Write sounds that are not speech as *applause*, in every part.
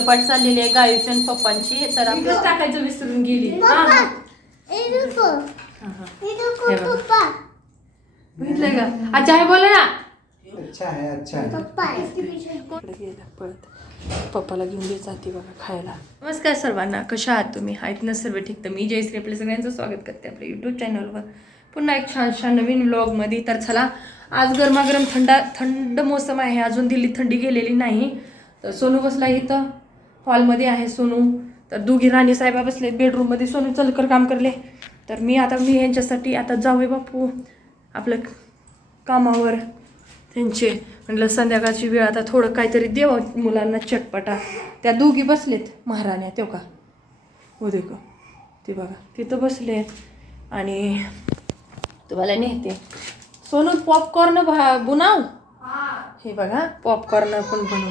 पूजापाठ चाललेली आहे गायूची आणि पप्पांची. तर आपण टाकायचं विसरून गेली. बघा. बघितलंय का? अच्छा आहे बोला ना. है है पप्पाला घेऊन दे जाते बघा खायला. नमस्कार सर्वांना कशा आहात तुम्ही? आहेत ना सर्व ठीक? तर मी जयश्री आपल्या सगळ्यांचं स्वागत करते आपल्या यूट्यूब चॅनलवर पुन्हा एक छान छान नवीन व्लॉगमध्ये तर चला आज गरमागरम थंडा थंड मोसम आहे. अजून दिल्लीत थंडी गेलेली नाही. तर सोनू बसला इथं. हॉलमध्ये आहे सोनू. तर दोघी राणी साहेबा बसले बेडरूममध्ये सोनू चलकर काम करले. तर मी आता मी यांच्यासाठी आता जाऊया बापू. आपलं कामावर. त्यांचे म्हटलं संध्याकाळची वेळ आता थोडं काहीतरी देवं मुलांना चटपटा. त्या दोघी बसलेत महाराण्या तेव का? हो दे का? ते बघा तिथं बसले आणि तुम्हाला नेते. सोनू पॉपकॉर्न भा बुनाव. हे. बघा पॉपकॉर्न पण बनव.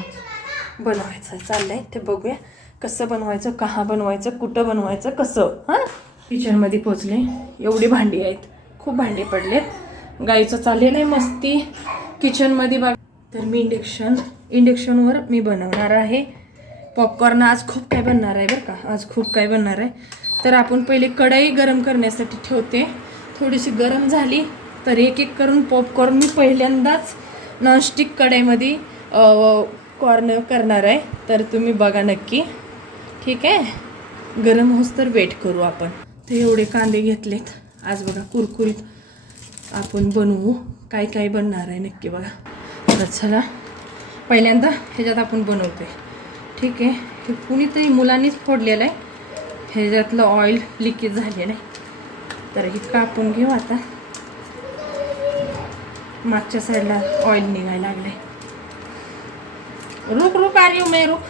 बनवायचं? चाललंय ते बघूया. कसं बनवायचं कहा बनवायचं कुठं बनवायचं कसं? हां? किचनमध्ये पोचले. एवढी भांडी आहेत. खूप भांडी पडलेत. गाईचं चाललेलं आहे मस्ती. किचनमध्ये बघ. तर मी इंडक्शन इंडक्शनवर मी बनवणार आहे. पॉपकॉर्न आज खूप काय बनणार आहे बरं का? आज खूप काय बनणार आहे. तर आपण पहिले कढई गरम करण्यासाठी ठेवते. थोडीशी गरम झाली तर एक एक करून पॉपकॉर्न मी पहिल्यांदाच नॉनस्टिक कढईमध्ये कॉर्नर करणार आहे तर तुम्ही बघा नक्की. ठीक आहे? गरम होस तर वेट करू आपण. ते एवढे कांदे घेतलेत. आज बघा कुरकुरीत आपण बनवू. काय काय बनणार आहे नक्की बघा. तर चला पहिल्यांदा ह्याच्यात आपण बनवतोय ठीक आहे? हे कुणीतरी मुलांनीच फोडलेलं आहे. ह्याच्यातलं ऑइल लिकेज झालेलं आहे. तर हे कापून घेऊ आता. मागच्या साईडला ऑइल निघायला लागलं आहे रुक रुक आर मे रुक.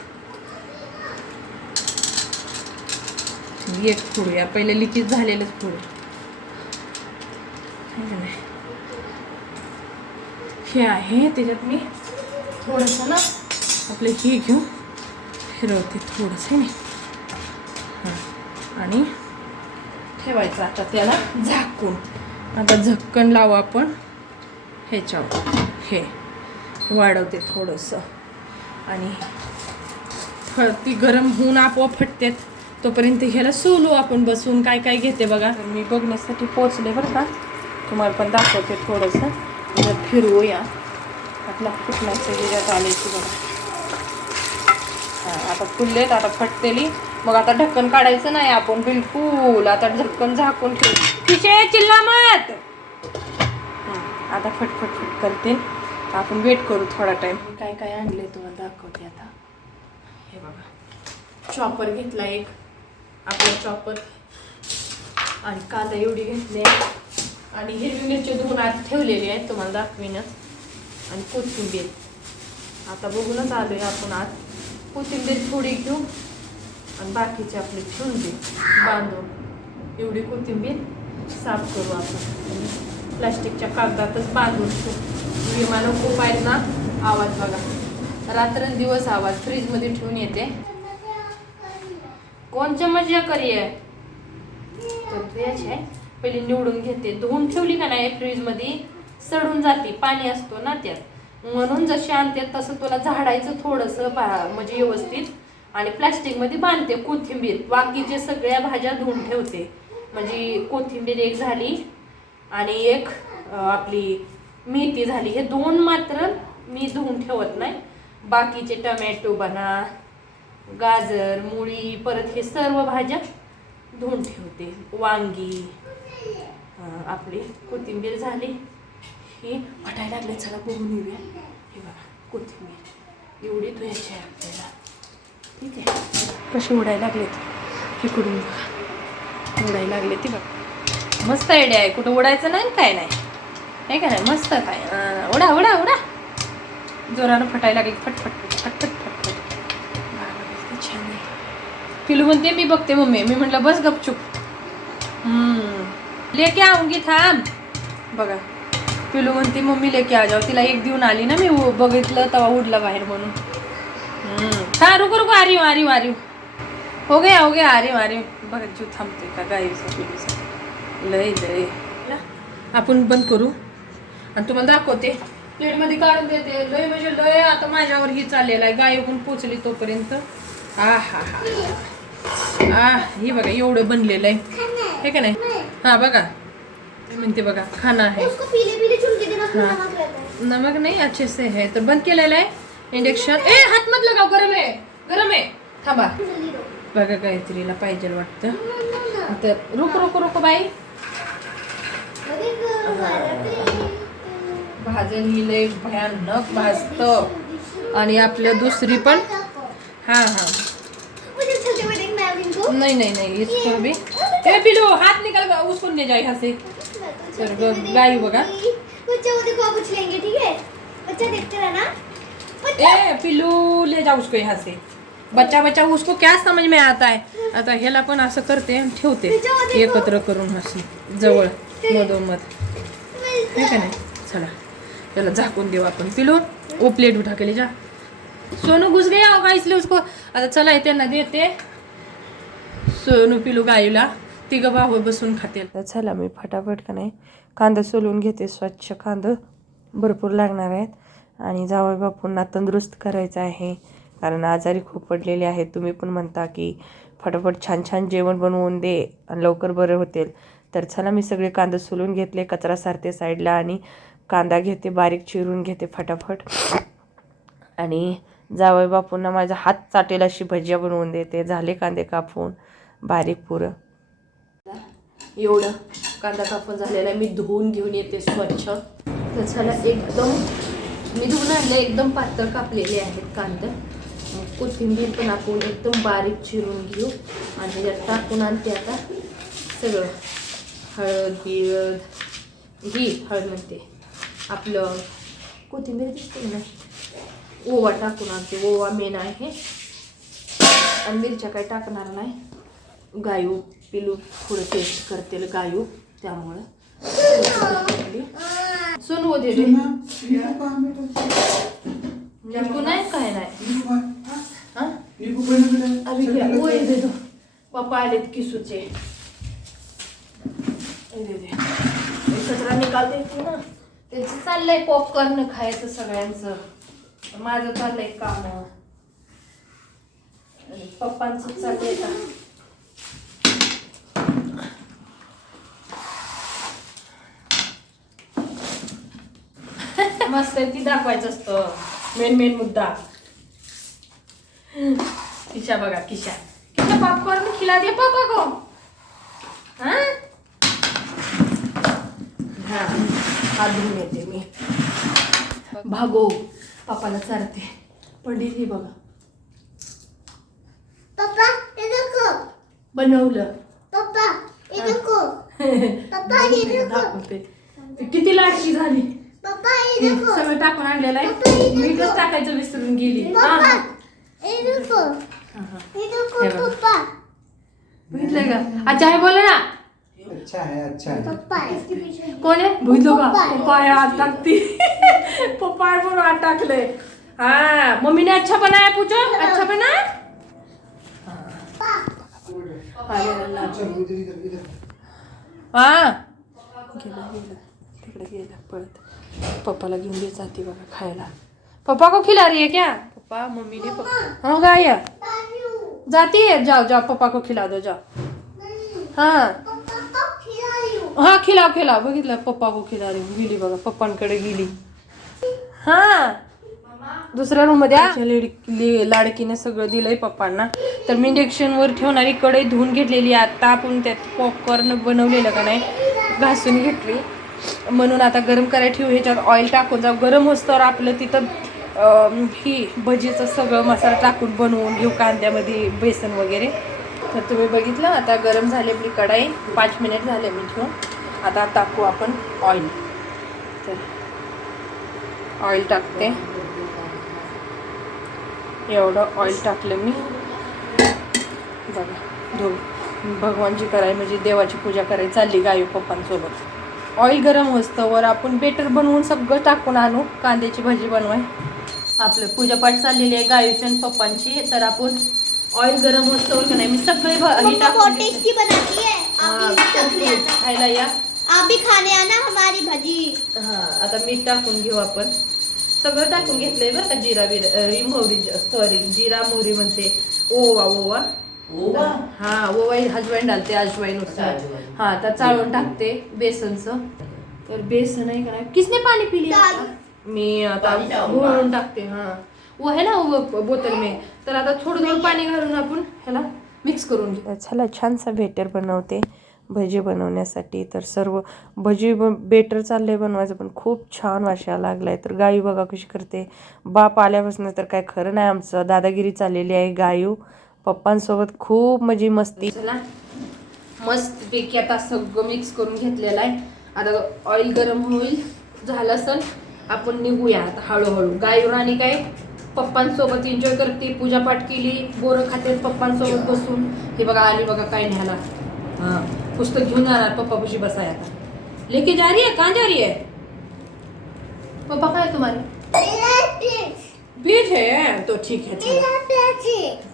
एक फोडूया पहिले लिकेज झालेलंच फोडू नाही? हे आहे त्याच्यात मी थोडंसं ना आपलं हे घेऊन फिरवते थोडंसं आहे ना हां आणि ठेवायचं आता त्याला झाकून. आता झक्कन लावू आपण. ह्याच्यावर. हे वाढवते थोडंसं. आणि ती गरम होऊन आपोआप फटतात. तोपर्यंत ह्याला सोलू आपण बसून. काय काय घेते बघा. तर मी बघण्यासाठी पोचले बरं का. तुम्हाला पण दाखवते थोडंसं. ह्याच्यात फिरवूया. आपला फुटण्याचं ह्याच्यात आल्याची बघा. हां आता फुललेत आता फटतेली. मग आता ढक्कन काढायचं नाही आपण. बिलकुल. आता ढक्कन झाकून ठेवू. तिचे चिल्ला मत हं, आता फटफट फट करते. तर आपण वेट करू थोडा टाइम काय काय आणले तुम्हाला दाखवते आता. हे बघा. चॉपर घेतला एक. आपला चॉपर आणि कांदा एवढी घेतली आणि हिरवी मिरची दोन आत ठेवलेली आहेत तुम्हाला दाखवीनच. आणि कोथिंबीर. आता बघूनच आलो आहे आपण आत. कोथिंबीर थोडी घेऊ. आणि बाकीचे आपले ठेवून देऊ. बांधून. एवढी कोथिंबीर साफ करू आपण. प्लास्टिकच्या कागदातच बांधून ठेवू. विमानं खूप आहेत ना? आवाज बघा. रात्रंदिवस आवाज. फ्रीजमध्ये ठेवून येते. कोणच्या मजा करीये? तर तेच आहे. पहिले निवडून घेते. धुवून ठेवली का नाही फ्रीजमध्ये? सडून जाते. पाणी असतो ना त्यात. म्हणून जशी आणते तसं तुला झाडायचं थोडंसं पा म्हणजे व्यवस्थित. आणि प्लॅस्टिकमध्ये बांधते कोथिंबीर. बाकीचे सगळ्या भाज्या धुवून ठेवते. म्हणजे कोथिंबीर एक झाली. आणि एक आपली मेथी झाली. हे दोन मात्र मी धुवून ठेवत नाही. बाकीचे टमॅटो बना गाजर मुळी परत हे सर्व भाज्या धुवून ठेवते. वांगी आपली कोथिंबीर झाली. ही वाटायला लागले चला बघून येऊया. हे बघा कोथिंबीर. एवढी धुयाची आहे आपल्याला. ठीक आहे. कशी उडायला लागलेत इकडून बघा. उडायला लागले ती बघा. मस्त आयडिया आहे. कुठं उडायचं नाही आणि काय नाही. हे का नाही? मस्त काय उडा उडा उडा. जोरानं फटायला लागली. फटफट फटफट फटफट छान आहे. पिलू म्हणते मी बघते मम्मी. मी म्हटलं बस गपचूप. लेके आऊंगी थांब. बघा. पिलू म्हणते मम्मी लेके आ जाओ. तिला एक देऊन आली ना मी उ- बघितलं तेव्हा उडला बाहेर म्हणून. हा रुको रुको. आरी आरी आरी हो. गया हो गया. अरे वारे बघा जीव थांबते का? गाईचा पिलूचा. लय लय. आपण बंद करू. आणि तुम्हाला दाखवते. प्लेटमध्ये काढून देते. लय म्हणजे लय आता माझ्यावर ही चाललेलं आहे. गाय पण पोचली तोपर्यंत. आ हा हा आ हे बघा एवढं बनलेलं आहे. हे का नाही? हा बघा. म्हणते बघा खाना आहे। नमक नाही अच्छे से है. तर बंद केलेलं आहे. इंडक्शन ए हात मत लगाव गरम आहे. गरम आहे. थांबा. बघा गायत्रीला पाहिजे वाटतं। तर रुक रुक रुक बाई. अरे गं, ही भयानक भाजतं. आणि आपलं दुसरी पण हां हां. नाही नाही नाही देखना है अब इनको नहीं नहीं नहीं इसको भी ए पिलो हाथ निकल गया, उसको ले जाए यहाँ से बघा. ए पिल्लू ले जा उसको यहाँ से बच्चा बच्चा उसको क्या समझ में आता है? आता ह्याला पण असं करते आणि ठेवते एकत्र करून अशी जवळ मधोमध. ठीक आहे ना? चला. त्याला झाकून देऊ आपण. पिलू ओ प्लेट उठा केली जा. सोनू घुस गया होगा इसलिए उसको. आता चला हे त्यांना देते. सोनू पिलू गाईला. तिघं भाऊ बसून खाते तर चला मी फटाफट का नाही कांदा सोलून घेते स्वच्छ कांदा. भरपूर लागणार आहेत. आणि जावई बापूंना तंदुरुस्त करायचं आहे. कारण आजारी खूप पडलेले आहेत. तुम्ही पण म्हणता की फटाफट छान छान जेवण बनवून दे आणि लवकर बरं होतील. तर चला मी सगळे कांदा सोलून घेतले कचरा सारते साईडला आणि कांदा घेते बारीक चिरून घेते फटाफट. आणि जावई बापूंना माझा हात चाटेल अशी भज्या बनवून देते. झाले कांदे कापून बारीक पुरं. एवढं कांदा कापून झालेला आहे. मी धुवून घेऊन येते स्वच्छ. तर एकदम मी धुवून आणले एकदम पातळ कापलेले आहेत कांदा. कोथिंबीर पण आपण एकदम बारीक चिरून घेऊ. आणि त्यात टाकून आणते आता सगळं. हळद बिळद ही हळद म्हणते. आपलं कोथिंबीर दिसते ना? ओवा टाकून आणते. ओवा मेन आहे. आणि मिरच्या काही टाकणार नाही. गायू पिलू थोडं टेस्ट करते गायू त्यामुळं. सोनू दे दे. नींबू नाही काय नाही? हा? दे आलेत किसूचे. दे कचरा निकाल देते ना. त्यांचं चाललंय पॉपकॉर्न खायचं सगळ्यांचं. माझं चाललंय काम. पप्पांचं चाललंय का मस्त आहे ती दाखवायचं असतं. मेन मेन मुद्दा. किशा बघा किशा. किशा पॉपकॉर्न खिला दे पापा गो. हा. हात धुवून येते मी. भागो पापाला चारते. पडली ही बघा. पापा ये देखो बनवलं. *laughs* दाखवते. ती किती लाडकी झाली. सगळं टाकून आणलेलं पप्पा, आहे हे. मीठच टाकायचं विसरून गेली. हा, हा. हा, हा. हे. बघितलंय का? अच्छा आहे बोला ना अच्छा है अच्छा है। पापा कोण आहे का। टाकती टाकले हा मम्मीने अच्छा बनाया पूछो। अच्छा बना? अच्छा हा। गेला गेला तिकडे गेला पळत पप्पाला घेऊन दे जाते बघा खायला। पप्पा को खिला रही है क्या? पप्पा मम्मी ने पप्पा हाँ गाया जाती है जाओ जाओ पप्पा को खिला दो जाओ। हाँ। पापा हा खिलाव खिलाव. बघितलं पप्पा को खिला रही गेली बघा पप्पांकडे गेली. हा. दुसऱ्या रूममध्ये लाडकीने सगळं दिलंय पप्पांना. तर मी इंडक्शनवर ठेवणारी कढई धुवून घेतलेली. आता आपण त्यात पॉपकॉर्न बनवलेलं का नाही घासून घेतली. म्हणून आता गरम करायला ठेवू. ह्याच्यात ऑइल टाकून जाऊ. गरम होस्तोवर आपलं तिथं ही भजीचं सगळं मसाला टाकून बनवून घेऊ कांद्यामध्ये बेसन वगैरे. तर तुम्ही बघितलं आता गरम झाली आपली कढाई. पाच मिनिट झाले मी ठेवून. आता टाकू आपण ऑइल तर ऑइल टाकते. एवढं ऑइल टाकलं मी. बघा धो भगवानची कराय म्हणजे देवाची पूजा करायची चालली गायू पप्पांसोबत. ऑइल गरम होस्तवर आपण बेटर बनवून सगळं टाकून आणू. कांद्याची भाजी बनवाय. आपलं पूजापाठ चाललेली आहे गायूची आणि पप्पांची. तर आपण ऑइल गरम होस्तवर का नाही? मी सगळे हे मम्मा टाकून बहुत घेते. टेस्टी बनाती है। आप भी खाने आना खायला या. आप भी खाने आना हमारी भजी। हा आता मीठ टाकून घेऊ आपण. सगळं टाकून घेतलंय बरं का जिरा बिरा अं, मोहरी सॉरी जिरा मोहरी म्हणते. ओवा ओवा. हा ओवा हजवाईन घालते अजवाईन नुसतं हा तर चाळून टाकते बेसनचं. तर बेसन आहे का नाही? किसने पाणी पिली आता? मी आता घोळून टाकते हा. वो है ना वो बोतल में. तर आता थोडं थोडं पाणी घालून आपण ह्याला मिक्स करून घेऊ. झाला छानसा बेटर बनवते भजी बनवण्यासाठी. तर सर्व भजी ब बेटर चाललंय बनवायचं पण खूप छान वाशायला लागलाय. तर गाई बघा कशी करते. बाप आल्यापासून तर काय खरं नाही आमचं. दादागिरी चाललेली आहे गायू. पप्पांसोबत खूप मजी मस्ती. चला. मस्त पैकी आता सगळं मिक्स करून घेतलेलं आहे. आता ऑइल गरम होईल. झालं असेल. आपण निघूया आता हळूहळू. गायवर आणि काय? पप्पांसोबत एन्जॉय करते, पूजापाठ केली, बोरं खाते पप्पांसोबत बसून. हे बघा, आली बघा, काय न्यायला. हा, पुस्तक घेऊन जाणार पप्पा कशी बसाय आता लेके जा रही है? कहाँ जा रही है? पप्पा, काय है तुम्हारे? मेरा है? तो ठीक है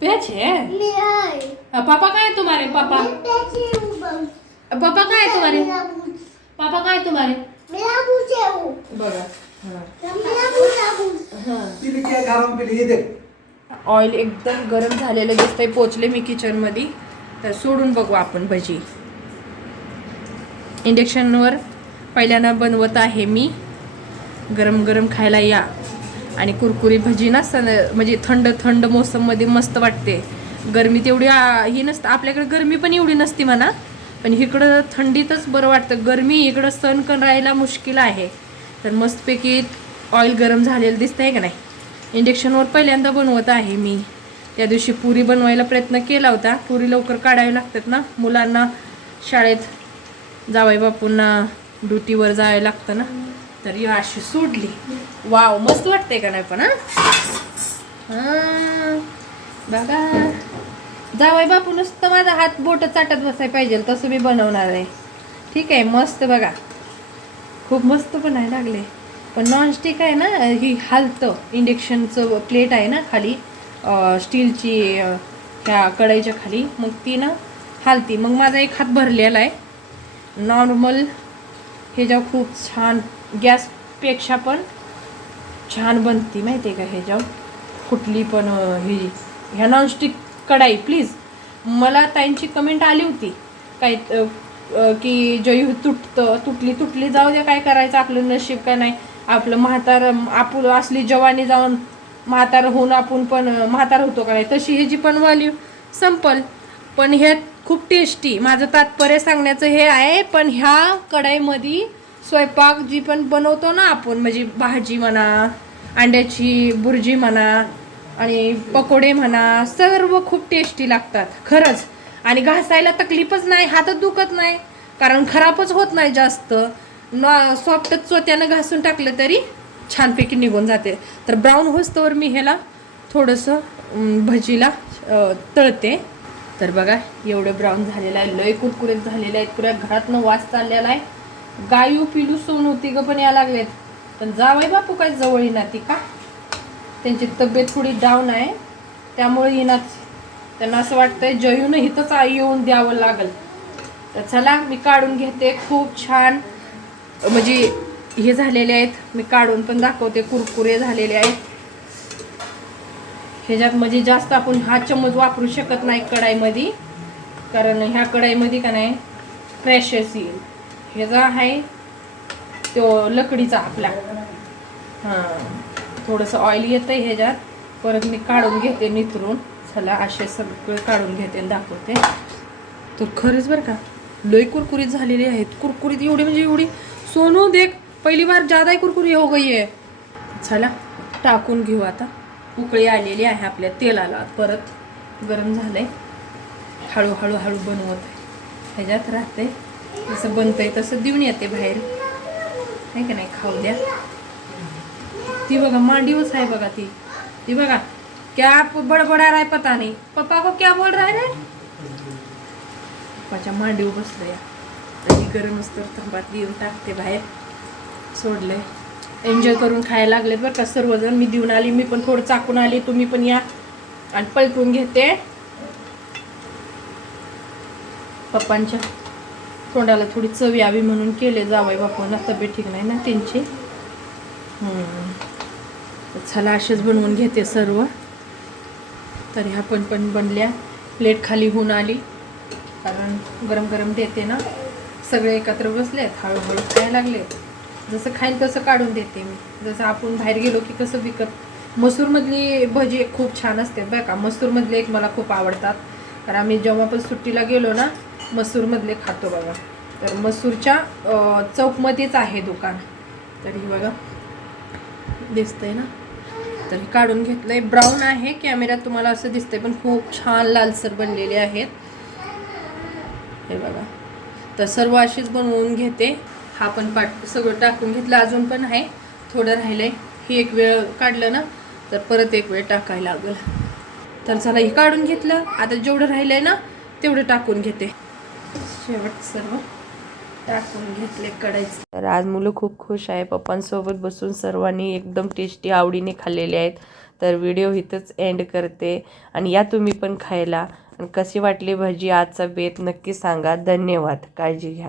पेच है? पेज पापा कहाँ है तुम्हारे? पापा. मेरा पेच है ऊपर पापा कहाँ है तुम्हारे? मेरा पापा तुम्हारे बूट है बघा. ऑइल एकदम गरम झालेलं दिसतंय पोचले मी किचनमध्ये तर सोडून बघू आपण भजी. इंडक्शनवर पहिल्यांदा बनवत आहे मी. गरम गरम खायला या. आणि कुरकुरी भजी ना सण म्हणजे थंड थंड मोसममध्ये मस्त वाटते. गरमी तेवढी ही नसतं आपल्याकडे गरमी पण एवढी नसती म्हणा. पण इकडं थंडीतच बरं वाटतं. गरमी इकडं सण करायला मुश्किल आहे. तर मस्तपैकी ऑइल गरम झालेलं दिसतं आहे का नाही? इंडक्शनवर पहिल्यांदा बनवत आहे मी. त्या दिवशी पुरी बनवायला प्रयत्न केला होता. पुरी लवकर काढावी लागतात ना. मुलांना शाळेत जावई बापूंना ड्युटीवर जावं लागतं ना. तर ही अशी सोडली. वाव मस्त वाटते का नाही पण हां? बघा. जावई बापू नुसतं माझा हात बोट चाटत बसाय पाहिजे. तसं मी बनवणार आहे. ठीक आहे मस्त बघा. खूप मस्त पण आहे लागले. पण नॉनस्टिक आहे ना ही हालतं. इंडक्शनचं प्लेट आहे ना खाली स्टीलची त्या ह्या कढईच्या खाली. मग ती ना हालती. मग माझा एक हात भरलेला आहे. नॉर्मल ह्याच्यावर खूप छान गॅसपेक्षा पण छान बनती माहिती आहे का ह्याच्यावर फुटली पण ही ह्या नॉनस्टिक कढाई प्लीज मला त्यांची कमेंट आली होती. काय की जयू हो तुटतं तुटली तुटली जाऊ द्या काय करायचं आपलं नशीब का नाही. आपलं म्हातार आपण असली जवानी जाऊन म्हातार होऊन आपण पण म्हातार होतो का नाही? तशी ह्याची पण व्हॅल्यू संपल. पण हे खूप टेस्टी माझं तात्पर्य सांगण्याचं हे आहे पण ह्या कढाईमध्ये स्वयंपाक जी पण बनवतो ना आपण म्हणजे भाजी म्हणा अंड्याची बुर्जी म्हणा आणि पकोडे म्हणा सर्व खूप टेस्टी लागतात. खरंच. आणि घासायला तकलीफच नाही हातात दुखत नाही. कारण खराबच होत नाही जास्त. न सॉफ्टच चोत्यानं घासून टाकलं तरी छानपैकी निघून जाते. तर ब्राऊन होस्तवर मी ह्याला थोडंसं भजीला तळते. तर बघा एवढं ब्राऊन झालेलं आहे. लय कुरकुरीत झालेलं आहे. पुऱ्या घरातनं वास चाललेला आहे. गायू पिलू सोन होती ग पण या लागलेत. पण जावई बापू काय जवळ येणार ती का? त्यांची तब्येत थोडी डाऊन आहे. त्यामुळे येणार. त्यांना असं वाटतंय जयूनं इथंच आई येऊन द्यावं लागल. तर चला मी काढून घेते. खूप छान. म्हणजे हे झालेले आहेत. मी काढून पण दाखवते. कुरकुरे झालेले आहेत. ह्याच्यात म्हणजे जास्त आपण हा चम्मच वापरू शकत नाही कढाईमध्ये. कारण ह्या कढाईमध्ये का नाही क्रॅशेस येईल ह्याचा आहे. तो लकडीचा आपला. हां. थोडंसं ऑइल येतं आहे ह्याच्यात. परत मी काढून घेते निथरून चला असे सगळे काढून घेते आणि दाखवते. तर खरंच बरं का लई कुरकुरीत झालेली आहेत. कुरकुरीत एवढी म्हणजे एवढी सोनू देख पहिली बार जादाही कुरकुरी हो गई आहे. चला टाकून घेऊ आता. उकळी आलेली आहे आपल्या तेलाला. परत गरम झालंय. हळूहळू हळू बनवत आहे. ह्याच्यात राहते. जसं बनतंय तसं देऊन येते बाहेर. नाही का नाही? खाऊ द्या. ती बघा मांडीवच आहे बघा ती. ती बघा क्या बडबडा रहा है पता नहीं। पप्पा को क्या बोल रहा है? रे पप्पाच्या मांडीव बसलं या। आणि गरम असतं थंबात देऊन टाकते बाहेर. सोडले. एन्जॉय करून खायला लागलेत बरं का सर्वजण. मी देऊन आली मी पण थोडं चाकून आली. तुम्ही पण या. आणि पलटून घेते. पप्पांच्या तोंडाला थोडी चव यावी म्हणून केले जावई बापूंना तब्येत ठीक नाही ना त्यांची. चला असेच बनवून घेते सर्व. तर ह्या पण पण बनल्या. प्लेट खाली होऊन आली. कारण गरम गरम देते ना. सगळे एकत्र बसलेत हळूहळू खायला लागलेत जसं खाईल तसं काढून देते मी. जसं आपण बाहेर गेलो की कसं विकत. मसूरमधली भजी खूप छान असते बरं का. मसूरमधले एक मला खूप आवडतात. कारण आम्ही जेव्हा पण सुट्टीला गेलो ना मसूरमधले खातो बघा. तर मसूरच्या चौकमध्येच आहे दुकान. तर ही बघा. दिसतंय ना? तर हे काढून घेतलंय. ब्राऊन आहे. कॅमेऱ्यात तुम्हाला असं दिसतंय पण खूप छान लालसर बनलेले आहेत. हे बघा. तर सर्व अशीच बनवून घेते. हा पण पाट सगळं टाकून घेतलं. अजून पण आहे. थोडं राहिलंय. ही एक वेळ काढलं ना तर परत एक वेळ टाकायला लागेल. तर चला हे काढून घेतलं. आता जेवढं राहिलंय ना तेवढं टाकून घेते. शेवट सर्व. टाकून घेतले कडायचं तर आज मुलं खूप खुश आहे. पप्पांसोबत बसून सर्वांनी एकदम टेस्टी आवडीने खाल्लेले आहेत. तर व्हिडिओ इथंच एंड करते. आणि या तुम्ही पण खायला. आणि कशी वाटली भाजी आजचा बेत नक्की सांगा. धन्यवाद. काळजी घ्या.